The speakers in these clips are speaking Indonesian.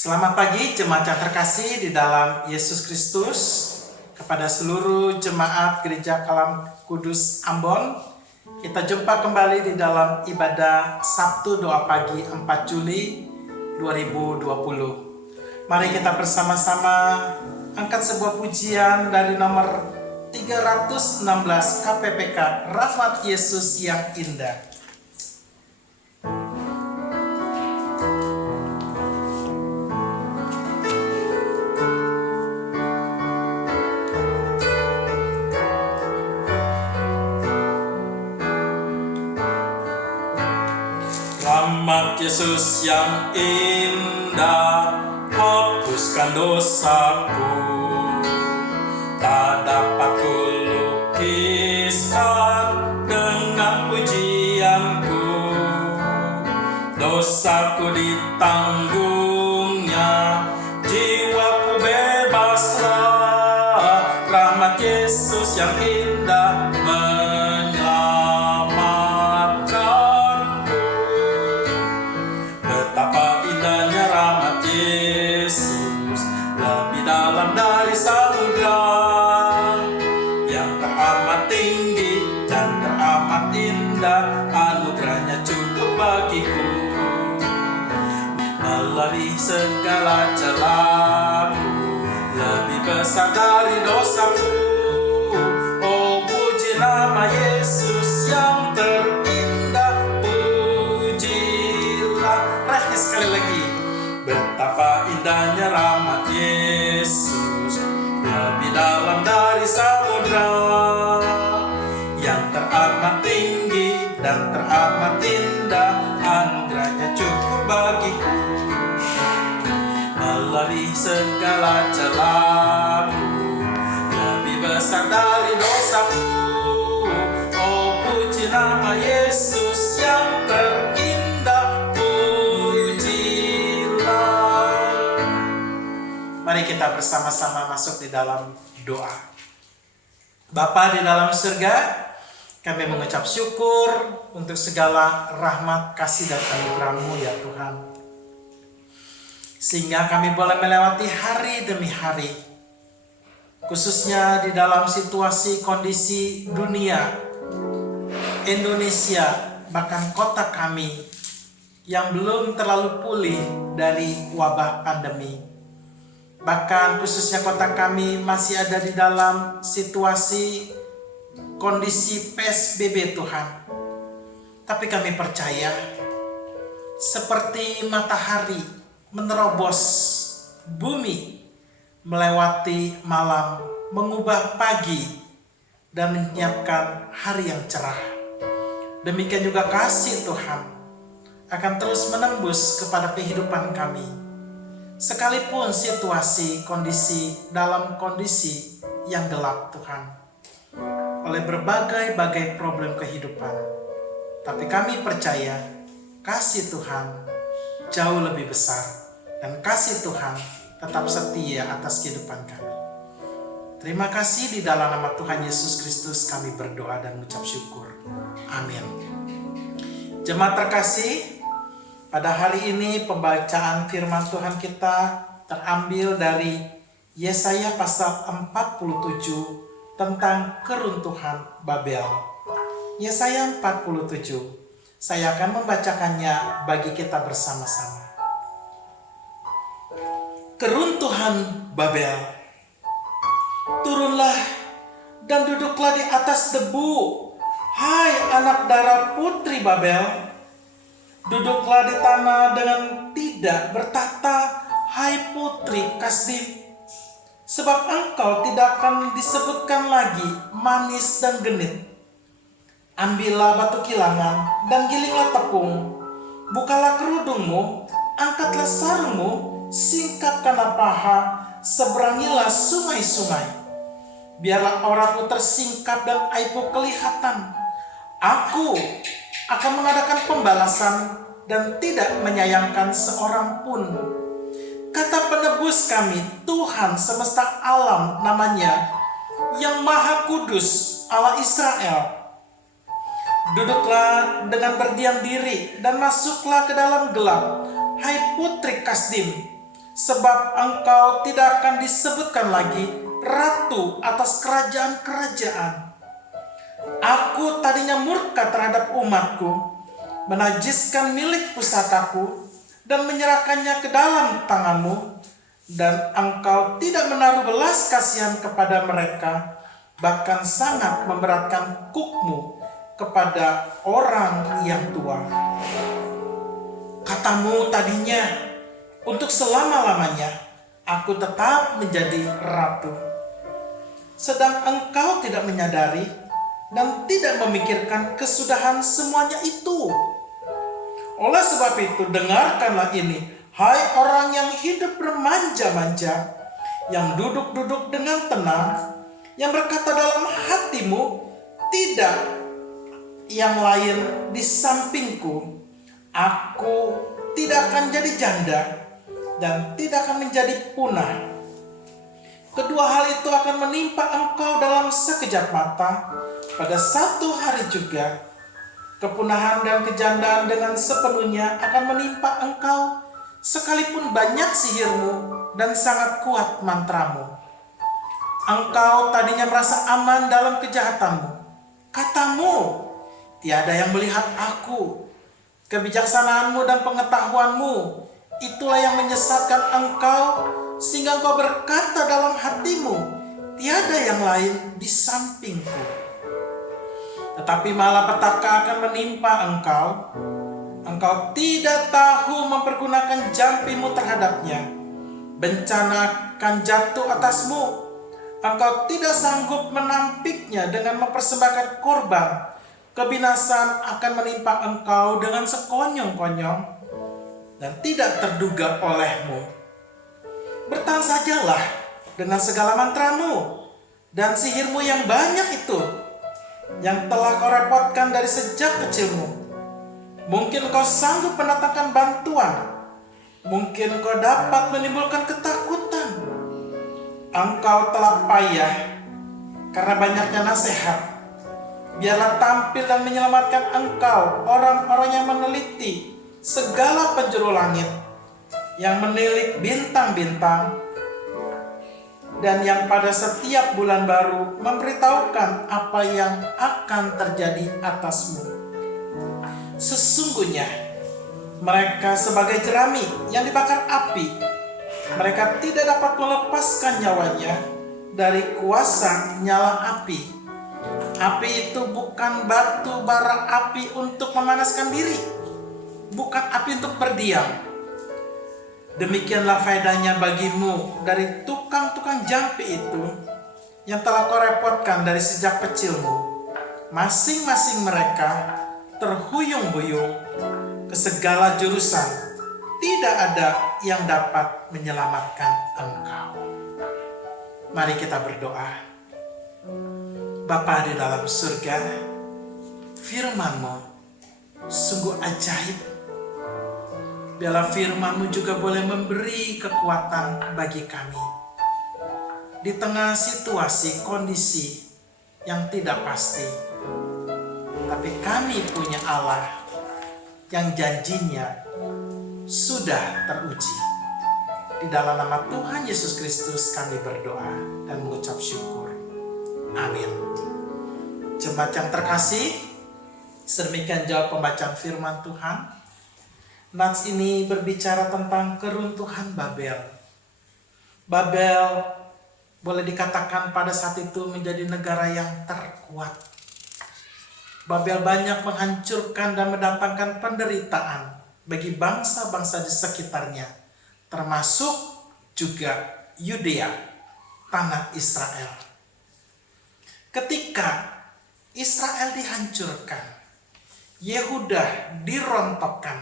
Selamat pagi jemaat yang terkasih di dalam Yesus Kristus. Kepada seluruh jemaat Gereja Kalam Kudus Ambon, kita jumpa kembali di dalam ibadah Sabtu doa pagi 4 Juli 2020. Mari kita bersama-sama angkat sebuah pujian dari nomor 316 KPPK, Rahmat Yesus yang Indah. Rahmat Yesus yang indah, hapuskan dosaku. Tak dapat kulukiskan dengan pujianku. Dosaku ditanggungnya, jiwaku bebaslah. Rahmat Yesus yang indah anugerahnya cukup bagiku. Melalui segala celaku, lebih besar dari dosaku. Oh, puji nama Yesus yang terindah, pujilah. Refnya sekali lagi. Betapa indahnya rahmat Yesus, lebih dalam dari samudra, yang teramat tinggi dan teramat indah, anugerahnya cukup bagiku. Melalui segala celaku, lebih besar dari dosaku. Oh, puji nama Yesus yang terindah, pujilah. Mari kita bersama-sama masuk di dalam doa. Bapa di dalam surga, kami mengucap syukur untuk segala rahmat, kasih, dan anugerah-Mu ya Tuhan. Sehingga kami boleh melewati hari demi hari, khususnya di dalam situasi kondisi dunia, Indonesia, bahkan kota kami yang belum terlalu pulih dari wabah pandemi. Bahkan khususnya kota kami masih ada di dalam situasi kondisi PSBB Tuhan. Tapi kami percaya seperti matahari menerobos bumi, melewati malam, mengubah pagi, dan menyiapkan hari yang cerah. Demikian juga kasih Tuhan akan terus menembus kepada kehidupan kami. Sekalipun situasi, kondisi dalam kondisi yang gelap Tuhan, oleh berbagai problem kehidupan. Tapi kami percaya kasih Tuhan jauh lebih besar, dan kasih Tuhan tetap setia atas kehidupan kami. Terima kasih, di dalam nama Tuhan Yesus Kristus kami berdoa dan mengucap syukur. Amin. Jemaat terkasih, pada hari ini pembacaan firman Tuhan kita terambil dari Yesaya pasal 47 tentang keruntuhan Babel. Yesaya 47. Saya akan membacakannya bagi kita bersama-sama. Keruntuhan Babel. Turunlah dan duduklah di atas debu, hai anak darah putri Babel. Duduklah di tanah dengan tidak bertata, hai putri Kasdim. Sebab engkau tidak akan disebutkan lagi manis dan genit. Ambillah batu kilangan dan gilinglah tepung. Bukalah kerudungmu, angkatlah sarungmu, singkapkanlah paha, seberangilah sungai-sungai. Biarlah auratmu tersingkap dan aibmu kelihatan. Aku akan mengadakan pembalasan dan tidak menyayangkan seorang pun. Kata penebus kami, Tuhan semesta alam namanya, yang maha kudus, Allah Israel. Duduklah dengan berdiam diri dan masuklah ke dalam gelap, hai putri Kasdim. sebab engkau tidak akan disebutkan lagi ratu atas kerajaan-kerajaan. Aku tadinya murka terhadap umatku, menajiskan milik pusakaku, dan menyerahkannya ke dalam tanganmu, dan engkau tidak menaruh belas kasihan kepada mereka, bahkan sangat memberatkan kukmu kepada orang yang tua. Katamu tadinya, untuk selama-lamanya aku tetap menjadi ratu. Sedang engkau tidak menyadari dan tidak memikirkan kesudahan semuanya itu. Oleh sebab itu, dengarkanlah ini, hai orang yang hidup bermanja-manja, yang duduk-duduk dengan tenang, yang berkata dalam hatimu, tidak yang lain di sampingku, aku tidak akan jadi janda dan tidak akan menjadi punah. Kedua hal itu akan menimpa engkau dalam sekejap mata. Pada satu hari juga, kepunahan dan kejandaan dengan sepenuhnya akan menimpa engkau, sekalipun banyak sihirmu dan sangat kuat mantramu. Engkau tadinya merasa aman dalam kejahatanmu. Katamu, tiada yang melihat aku. Kebijaksanaanmu dan pengetahuanmu, itulah yang menyesatkan engkau, sehingga engkau berkata dalam hatimu, tiada yang lain di sampingku. Tetapi malapetaka akan menimpa engkau. Engkau tidak tahu mempergunakan jampimu terhadapnya. Bencana akan jatuh atasmu. Engkau tidak sanggup menampiknya dengan mempersembahkan korban. Kebinasaan akan menimpa engkau dengan sekonyong-konyong dan tidak terduga olehmu. Bertahan sajalah dengan segala mantramu dan sihirmu yang banyak itu, yang telah kau repotkan dari sejak kecilmu. Mungkin kau sanggup mendatangkan bantuan. Mungkin kau dapat menimbulkan ketakutan. Engkau telah payah karena banyaknya nasihat. Biarlah tampil dan menyelamatkan engkau orang-orang yang meneliti segala penjuru langit, yang menilik bintang-bintang, dan yang pada setiap bulan baru memberitahukan apa yang akan terjadi atasmu. Sesungguhnya mereka sebagai jerami yang dibakar api. Mereka tidak dapat melepaskan nyawanya dari kuasa nyala api. Api itu bukan batu bara api untuk memanaskan diri, bukan api untuk berdiam. Demikianlah faedahnya bagimu dari tukang-tukang jampi itu, yang telah kau repotkan dari sejak kecilmu. Masing-masing mereka terhuyung-huyung ke segala jurusan. Tidak ada yang dapat menyelamatkan engkau. Mari kita berdoa. Bapa di dalam surga, firman-Mu sungguh ajaib. Biarlah firman-Mu juga boleh memberi kekuatan bagi kami di tengah situasi kondisi yang tidak pasti. Tapi kami punya Allah yang janjinya sudah teruji. Di dalam nama Tuhan Yesus Kristus kami berdoa dan mengucap syukur. Amin. Jemaat yang terkasih, sedemikian jawab pembacaan firman Tuhan. Nats ini berbicara tentang keruntuhan Babel. Babel boleh dikatakan pada saat itu menjadi negara yang terkuat. Babel banyak menghancurkan dan mendatangkan penderitaan bagi bangsa-bangsa di sekitarnya, termasuk juga Yudea, tanah Israel. Ketika Israel dihancurkan, Yehuda dirontokkan,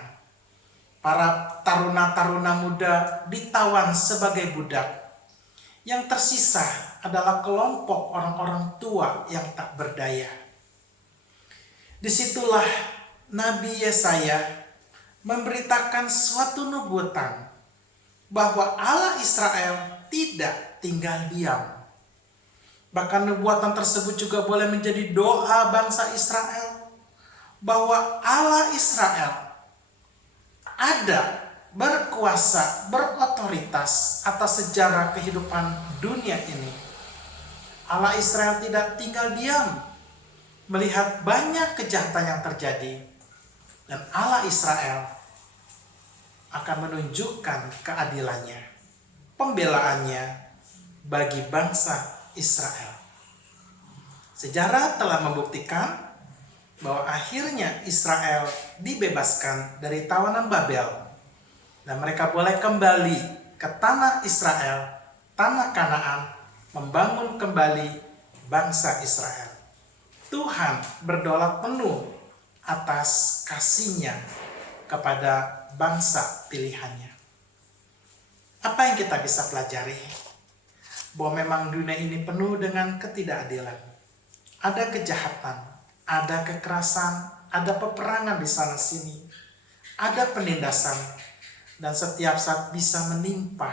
para taruna-taruna muda ditawan sebagai budak. Yang tersisa adalah kelompok orang-orang tua yang tak berdaya. Disitulah Nabi Yesaya memberitakan suatu nubuatan bahwa Allah Israel tidak tinggal diam. Bahkan nubuatan tersebut juga boleh menjadi doa bangsa Israel bahwa Allah Israel ada berkuasa, berotoritas atas sejarah kehidupan dunia ini. Allah Israel tidak tinggal diam melihat banyak kejahatan yang terjadi, dan Allah Israel akan menunjukkan keadilannya, pembelaannya bagi bangsa Israel. Sejarah telah membuktikan bahwa akhirnya Israel dibebaskan dari tawanan Babel, dan mereka boleh kembali ke tanah Israel, tanah Kanaan, membangun kembali bangsa Israel. Tuhan berdaulat penuh atas kasih-Nya kepada bangsa pilihannya. Apa yang kita bisa pelajari? Bahwa memang dunia ini penuh dengan ketidakadilan. Ada kejahatan, ada kekerasan, ada peperangan di sana sini, ada penindasan, dan setiap saat bisa menimpa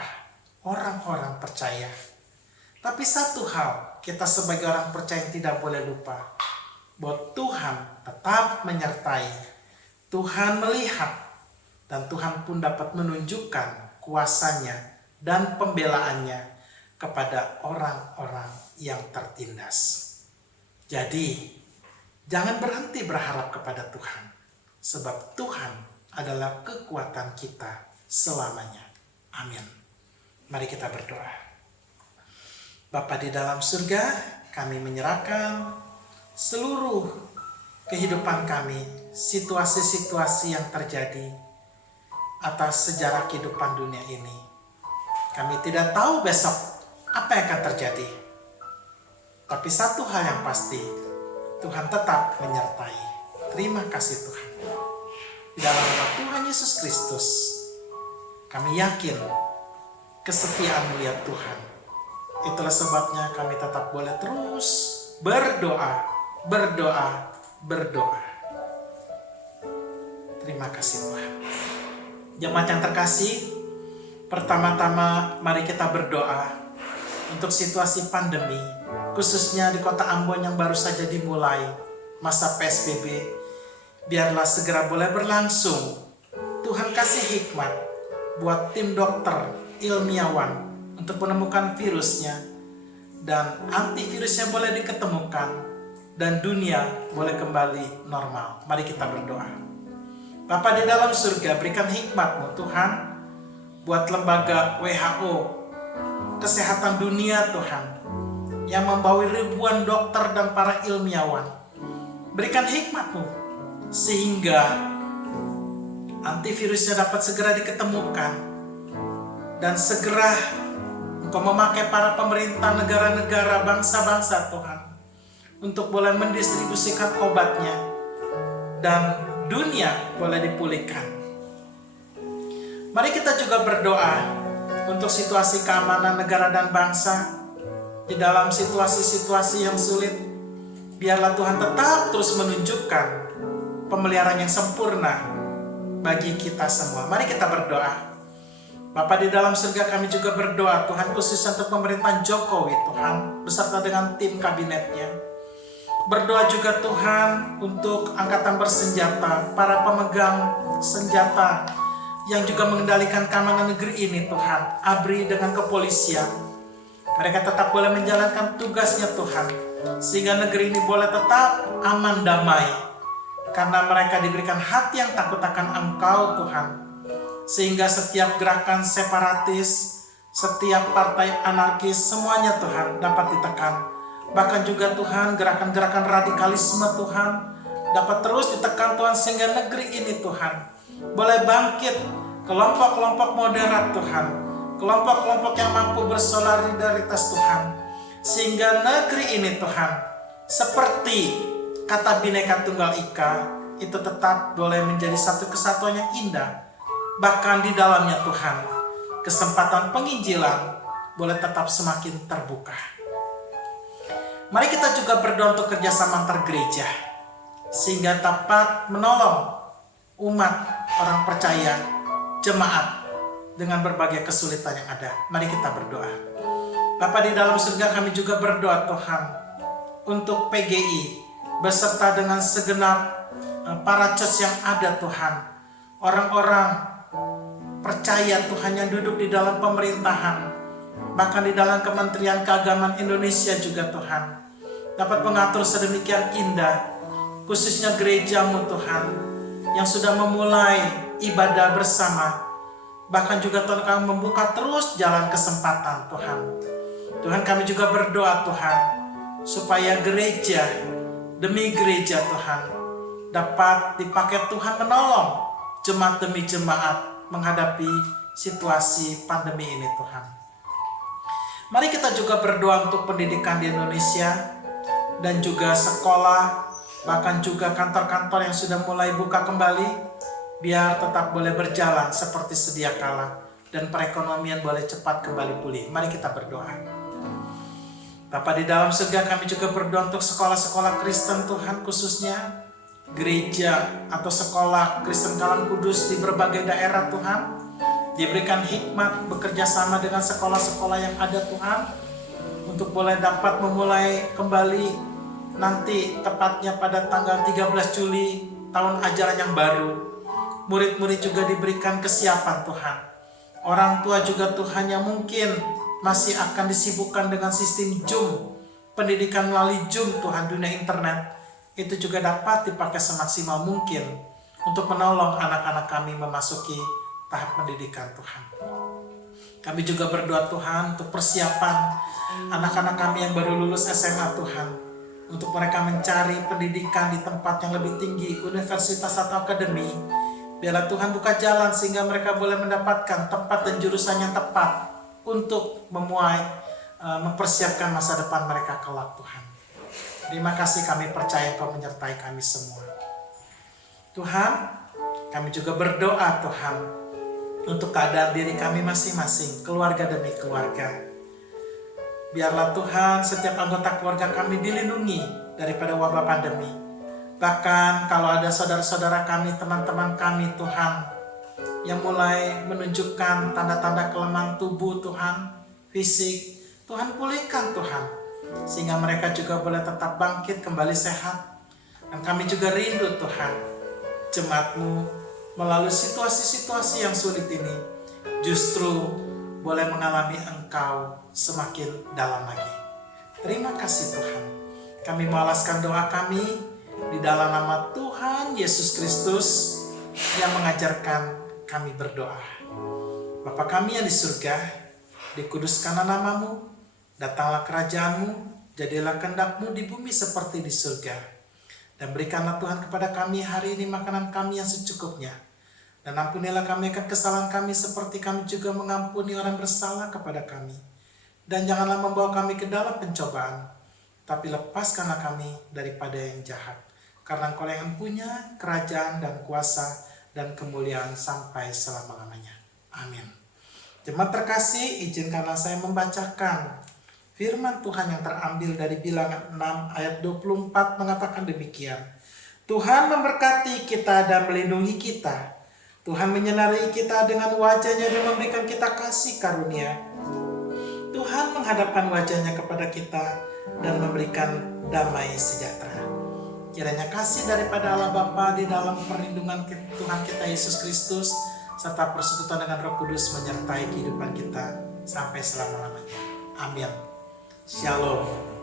orang-orang percaya. Tapi satu hal, kita sebagai orang percaya tidak boleh lupa, bahwa Tuhan tetap menyertai, Tuhan melihat, dan Tuhan pun dapat menunjukkan kuasa-Nya dan pembelaannya kepada orang-orang yang tertindas. Jadi, jangan berhenti berharap kepada Tuhan, sebab Tuhan adalah kekuatan kita selamanya. Amin. Mari kita berdoa. Bapa di dalam surga, kami menyerahkan seluruh kehidupan kami, situasi-situasi yang terjadi atas sejarah kehidupan dunia ini. Kami tidak tahu besok apa yang akan terjadi. Tapi satu hal yang pasti, Tuhan tetap menyertai. Terima kasih Tuhan. Di dalam nama Tuhan Yesus Kristus, kami yakin kesetiaan-Mu ya Tuhan. Itulah sebabnya kami tetap boleh terus berdoa. Terima kasih Tuhan. Jemaat yang terkasih, pertama-tama mari kita berdoa untuk situasi pandemi, khususnya di kota Ambon yang baru saja dimulai masa PSBB. Biarlah segera boleh berlangsung. Tuhan kasih hikmat buat tim dokter ilmiawan untuk menemukan virusnya, dan antivirusnya boleh diketemukan, dan dunia boleh kembali normal. Mari kita berdoa. Bapa di dalam surga, berikan hikmat-Mu Tuhan buat lembaga WHO, kesehatan dunia Tuhan, yang membawa ribuan dokter dan para ilmiawan. Berikan hikmat-Mu sehingga antivirusnya dapat segera diketemukan, dan segera Engkau memakai para pemerintah negara-negara, bangsa-bangsa Tuhan, untuk boleh mendistribusikan obatnya, dan dunia boleh dipulihkan. Mari kita juga berdoa untuk situasi keamanan negara dan bangsa. Di dalam situasi-situasi yang sulit, biarlah Tuhan tetap terus menunjukkan pemeliharaan yang sempurna bagi kita semua. Mari kita berdoa. Bapa di dalam surga, kami juga berdoa Tuhan, khususnya untuk pemerintahan Jokowi Tuhan, beserta dengan tim kabinetnya. Berdoa juga Tuhan untuk angkatan bersenjata, para pemegang senjata yang juga mengendalikan keamanan negeri ini Tuhan, ABRI dengan kepolisian. Mereka tetap boleh menjalankan tugasnya Tuhan, sehingga negeri ini boleh tetap aman damai, karena mereka diberikan hati yang takut akan Engkau Tuhan, sehingga setiap gerakan separatis, setiap partai anarkis, semuanya Tuhan dapat ditekan. Bahkan juga Tuhan, gerakan-gerakan radikalisme Tuhan dapat terus ditekan Tuhan, sehingga negeri ini Tuhan boleh bangkit kelompok-kelompok moderat Tuhan, kelompok-kelompok yang mampu bersolidaritas Tuhan, sehingga negeri ini Tuhan seperti kata Bhinneka Tunggal Ika itu tetap boleh menjadi satu kesatuan yang indah. Bahkan di dalamnya Tuhan, kesempatan penginjilan boleh tetap semakin terbuka. Mari kita juga berdoa untuk kerjasama antar gereja, sehingga dapat menolong umat orang percaya, jemaat, dengan berbagai kesulitan yang ada. Mari kita berdoa. Bapa di dalam surga, kami juga berdoa Tuhan untuk PGI, beserta dengan segenap para church yang ada Tuhan, orang-orang percaya Tuhan yang duduk di dalam pemerintahan, bahkan di dalam Kementerian Keagamaan Indonesia juga Tuhan, dapat mengatur sedemikian indah, khususnya gerejamu Tuhan, yang sudah memulai ibadah bersama, bahkan juga Tuhan kami membuka terus jalan kesempatan Tuhan. Tuhan kami juga berdoa Tuhan, supaya gereja demi gereja Tuhan, dapat dipakai Tuhan menolong jemaat demi jemaat menghadapi situasi pandemi ini Tuhan. Mari kita juga berdoa untuk pendidikan di Indonesia dan juga sekolah, bahkan juga kantor-kantor yang sudah mulai buka kembali, biar tetap boleh berjalan seperti sedia kala dan perekonomian boleh cepat kembali pulih. Mari kita berdoa. Bapa di dalam surga, kami juga berdoa untuk sekolah-sekolah Kristen Tuhan, khususnya gereja atau sekolah Kristen Kalam Kudus di berbagai daerah Tuhan, diberikan hikmat bekerja sama dengan sekolah-sekolah yang ada Tuhan, untuk boleh dapat memulai kembali nanti tepatnya pada tanggal 13 Juli tahun ajaran yang baru. Murid-murid juga diberikan kesiapan Tuhan. Orang tua juga Tuhan yang mungkin masih akan disibukkan dengan sistem Zoom, pendidikan melalui Zoom Tuhan, dunia internet, itu juga dapat dipakai semaksimal mungkin untuk menolong anak-anak kami memasuki tahap pendidikan Tuhan. Kami juga berdoa Tuhan untuk persiapan anak-anak kami yang baru lulus SMA Tuhan, untuk mereka mencari pendidikan di tempat yang lebih tinggi, universitas atau akademi. Biarlah Tuhan buka jalan sehingga mereka boleh mendapatkan tempat dan jurusan yang tepat untuk mempersiapkan masa depan mereka kelak Tuhan. Terima kasih, kami percaya Kau menyertai kami semua. Tuhan, kami juga berdoa Tuhan untuk keadaan diri kami masing-masing, keluarga demi keluarga. Biarlah Tuhan setiap anggota keluarga kami dilindungi daripada wabah pandemi. Bahkan kalau ada saudara-saudara kami, teman-teman kami Tuhan, yang mulai menunjukkan tanda-tanda kelemahan tubuh Tuhan, fisik, Tuhan pulihkan Tuhan, sehingga mereka juga boleh tetap bangkit kembali sehat. Dan kami juga rindu Tuhan, jemaat-Mu melalui situasi-situasi yang sulit ini justru boleh mengalami Engkau semakin dalam lagi. Terima kasih Tuhan. Kami mengalaskan doa kami di dalam nama Tuhan Yesus Kristus yang mengajarkan kami berdoa. Bapa kami yang di surga, dikuduskanlah nama-Mu, datanglah kerajaan-Mu, jadilah kehendak-Mu di bumi seperti di surga. Dan berikanlah Tuhan kepada kami hari ini makanan kami yang secukupnya. Dan ampunilah kami akan kesalahan kami seperti kami juga mengampuni orang bersalah kepada kami. Dan janganlah membawa kami ke dalam pencobaan, tapi lepaskanlah kami daripada yang jahat. Karena Engkau yang punya kerajaan dan kuasa dan kemuliaan sampai selama-lamanya. Amin. Jemaat terkasih, izinkanlah saya membacakan firman Tuhan yang terambil dari Bilangan 6 ayat 24 mengatakan demikian. Tuhan memberkati kita dan melindungi kita. Tuhan menyinari kita dengan wajah-Nya dan memberikan kita kasih karunia. Tuhan menghadapkan wajah-Nya kepada kita dan memberikan damai sejahtera. Kiranya kasih daripada Allah Bapa di dalam perlindungan Tuhan kita Yesus Kristus serta persekutuan dengan Roh Kudus menyertai kehidupan kita sampai selama-lamanya. Amin. Shalom.